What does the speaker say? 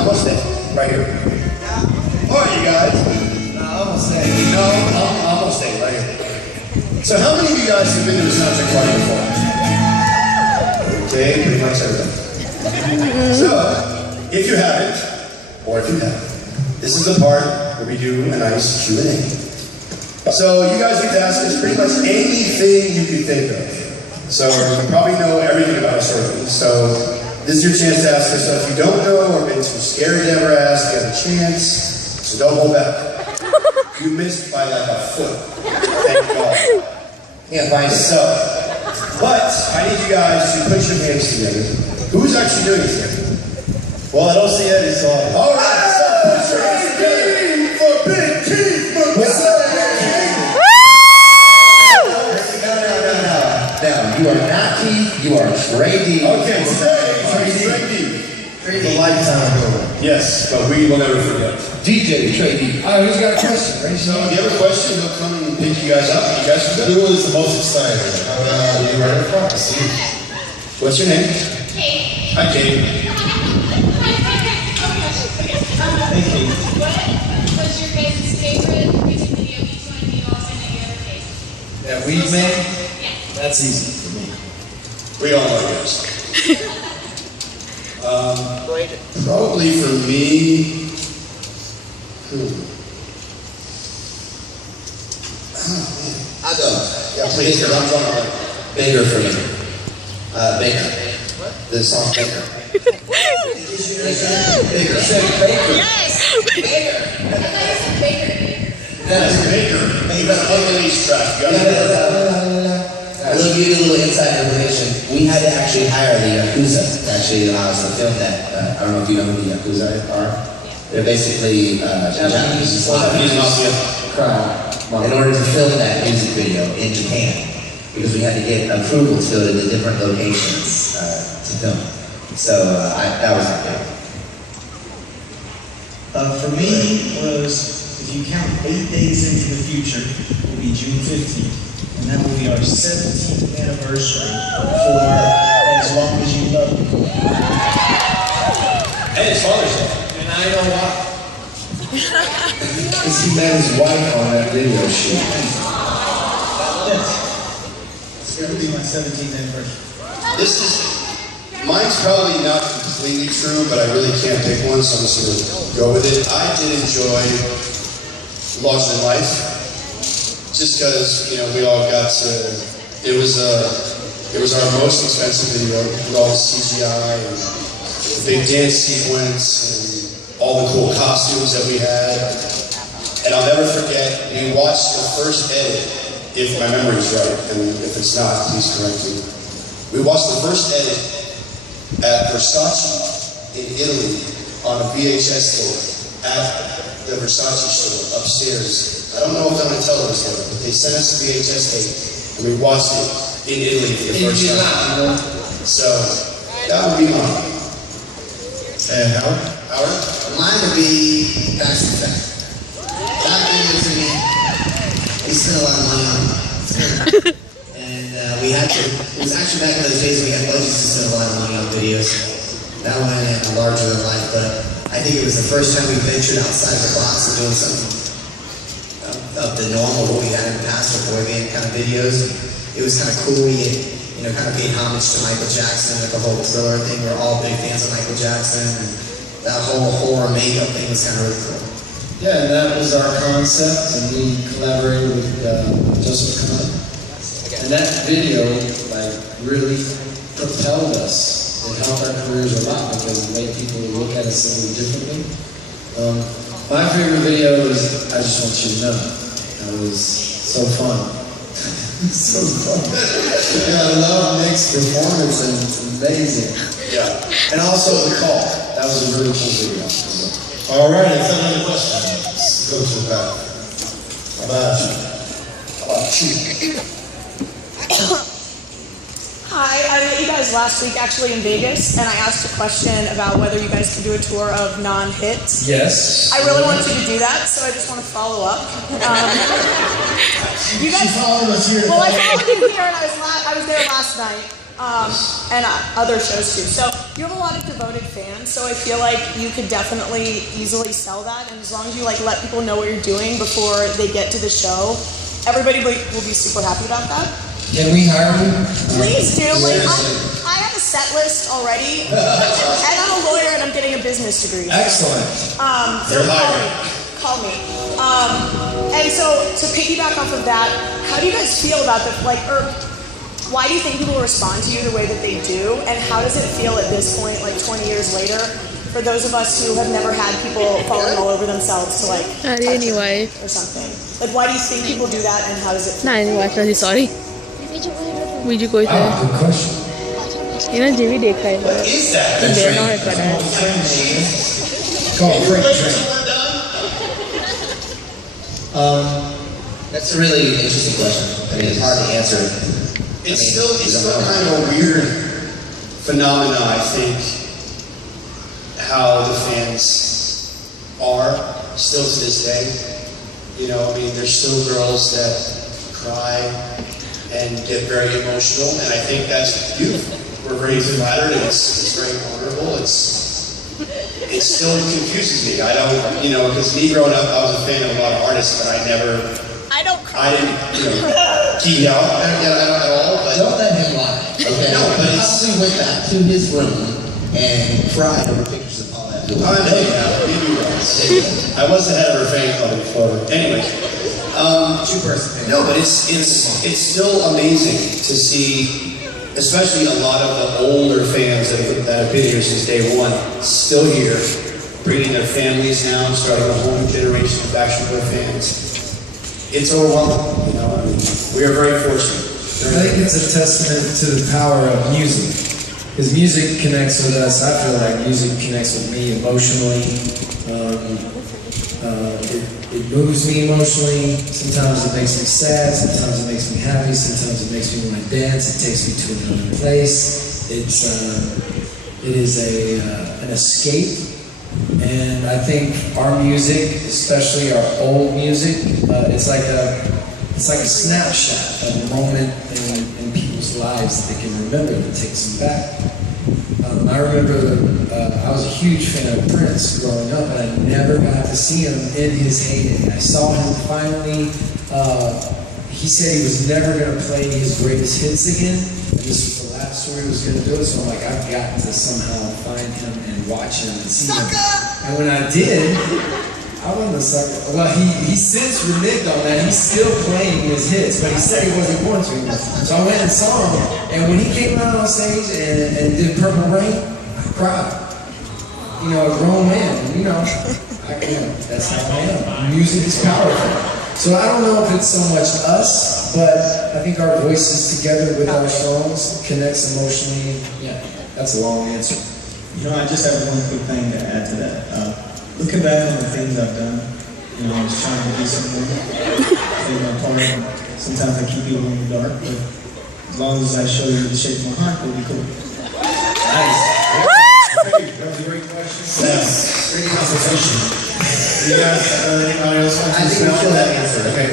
Almost there. Right here. Alright, you guys. Almost there. No, almost there. Right here. So how many of you guys have been to a Soundcheck party before? Okay, pretty much everybody. So, if you haven't, or if you have, this is the part where we do a nice Q&A. So you guys get to ask us pretty much anything you can think of. So you probably know everything about us already. So this is your chance to ask us stuff you don't know or been too scared to ever ask. You have a chance, so don't hold back. You missed by like a foot. Thank God. Yeah, by yourself. But I need you guys to put your hands together. Who's actually doing this here? Well, I don't see any, so all right, so put your hands together for Big Keith McClellan. Now, you are not Keith, you are Trey D. Okay, Trey D. The lifetime ago. Yes, but we will never forget. DJ Trey D. Alright, who's got a question? So, if you have a question, he'll come and pick you guys up. You guys are Who is the most excited? You ready for it? What's your name? Kate. Hi, Kate. Hey, Kate. What was your guys' favorite music video each one of you all sent that you ever made? That we've made? Yeah. That's easy for me. We all know yours. Probably for me. I know. Yeah, please. I'm drawing a blank. Baker for me. Baker. The song Baker. Baker. Yes! Baker! Baker. That's Baker. You got an unreleased track. You got I'll give you a little inside information. We had to actually hire the Yakuza to actually allow us to film that. I don't know if you know who the Yakuza are. They're basically Japanese mafia crowd in order to film that music video in Japan, because we had to get approval to go to the different locations to film. So that was our favorite. For me, was, if you count 8 days into the future, will be June 15th. And that will be our 17th anniversary for As Long As You Love Me. And it's Father's Day. And I know why. Because he met his wife on that video shoot. Yes. It's going to be my 17th anniversary. Mine's probably not completely true, but I really can't pick one, so I'm just going to go with it. I did enjoy Larger Than Life. Just because, we all got to, it was our most expensive video with all the CGI and the big dance sequence and all the cool costumes that we had. And I'll never forget, we watched the first edit, if my memory's right, and if it's not, please correct me. We watched the first edit at Versace in Italy on a VHS tape at the Versace store upstairs. I don't know if I'm going to tell this though, but they sent us a VHS tape and we watched it in Italy for the first time. So that would be mine. And Howard? Howard? Mine would be Backstreet Back. That video to me, we spent a lot of money on it. And we had to, it was actually back in those days we had budgets to spend a lot of money on videos. That one and Larger Than Life, but I think it was the first time we ventured outside the box and doing something of the normal, what we had in the past with boy band kind of videos. It was kind of cool. We had, kind of paid homage to Michael Jackson with the whole Thriller thing. We're all big fans of Michael Jackson, and that whole horror makeup thing was kind of really cool. Yeah, and that was our concept, and we collaborated with Joseph Kahn. And that video, really propelled us. It helped our careers a lot because it made people look at us a little differently. My favorite video is I Just Want You to Know. That was so fun. So fun. Yeah, I love Nick's performance, and it's amazing. Yeah. And also The Call. That was a really cool video. All right, if I have any questions, let's go to the back. How about you? Hi, I met you guys last week actually in Vegas, and I asked a question about whether you guys could do a tour of non-hits. Yes. I really wanted you to do that, so I just want to follow up. You guys She followed us here. Well, I followed you here, and I was there last night. and other shows too. So you have a lot of devoted fans, so I feel like you could definitely easily sell that, and as long as you like let people know what you're doing before they get to the show, everybody will be super happy about that. Can we hire you? Please do. Like I have a set list already, and I'm a lawyer and I'm getting a business degree. Excellent. So call me. And so to piggyback off of that, how do you guys feel about the why do you think people respond to you the way that they do, and how does it feel at this point, like 20 years later, for those of us who have never had people falling all over themselves to like touch anyway or something? Like, why do you think people do that, and how does it feel? ना नहीं बात नहीं sorry video कोई था Good question. ये ना जीवी देखा है What is that? बेनो है पता है Call freight train. That's a really interesting question. I mean, it's hard to answer. It's still kind of a weird phenomena, I think, how the fans are still to this day. You know, I mean, there's still girls that cry and get very emotional, and I think that's beautiful. We're very flattered, and it's very honorable. It still confuses me. I don't, you know, because me growing up, I was a fan of a lot of artists, but I didn't, you know, geek out at all. But Don't let him lie. Okay? No, but he it's- probably went back to his room and cried over pictures of Paul Abdul. I was the head of her fan club before. Anyway, Two-person thing. no, but it's still amazing to see, especially a lot of the older fans that have been here since day one, still here, bringing their families now, starting a whole new generation of Backstreet Boy fans. It's overwhelming, you know. I mean, we are very fortunate. I think it's a testament to the power of music. Because music connects with us. I feel like music connects with me emotionally. It moves me emotionally. Sometimes it makes me sad. Sometimes it makes me happy. Sometimes it makes me want to dance. It takes me to another place. It is an escape. And I think our music, especially our old music, it's like a snapshot of a moment in people's lives that they can remember that takes them back. I remember I was a huge fan of Prince growing up, and I never got to see him in his heyday. I saw him finally. He said he was never going to play his greatest hits again, and this was the last tour he was going to do it. So I'm like, I've got to somehow find him and watch him and see him. And when I did, I wasn't a sucker. Well, he since reneged on that. He's still playing his hits, but he said he wasn't going to. So I went and saw him, and when he came out on stage and did Purple Rain, I cried. You know, a grown man. You know, that's how I am. Music is powerful. So I don't know if it's so much us, but I think our voices together with our songs connects emotionally. Yeah, that's a long answer. You know, I just have one quick thing to add to that. Looking back on the things I've done, you know, I was trying to do something, play my part. Sometimes I keep people in the dark, but as long as I show you the shape of my heart, it'll be cool. Nice. That was a great question. Great conversation. You guys, anybody else want to I think we feel that answer. Okay.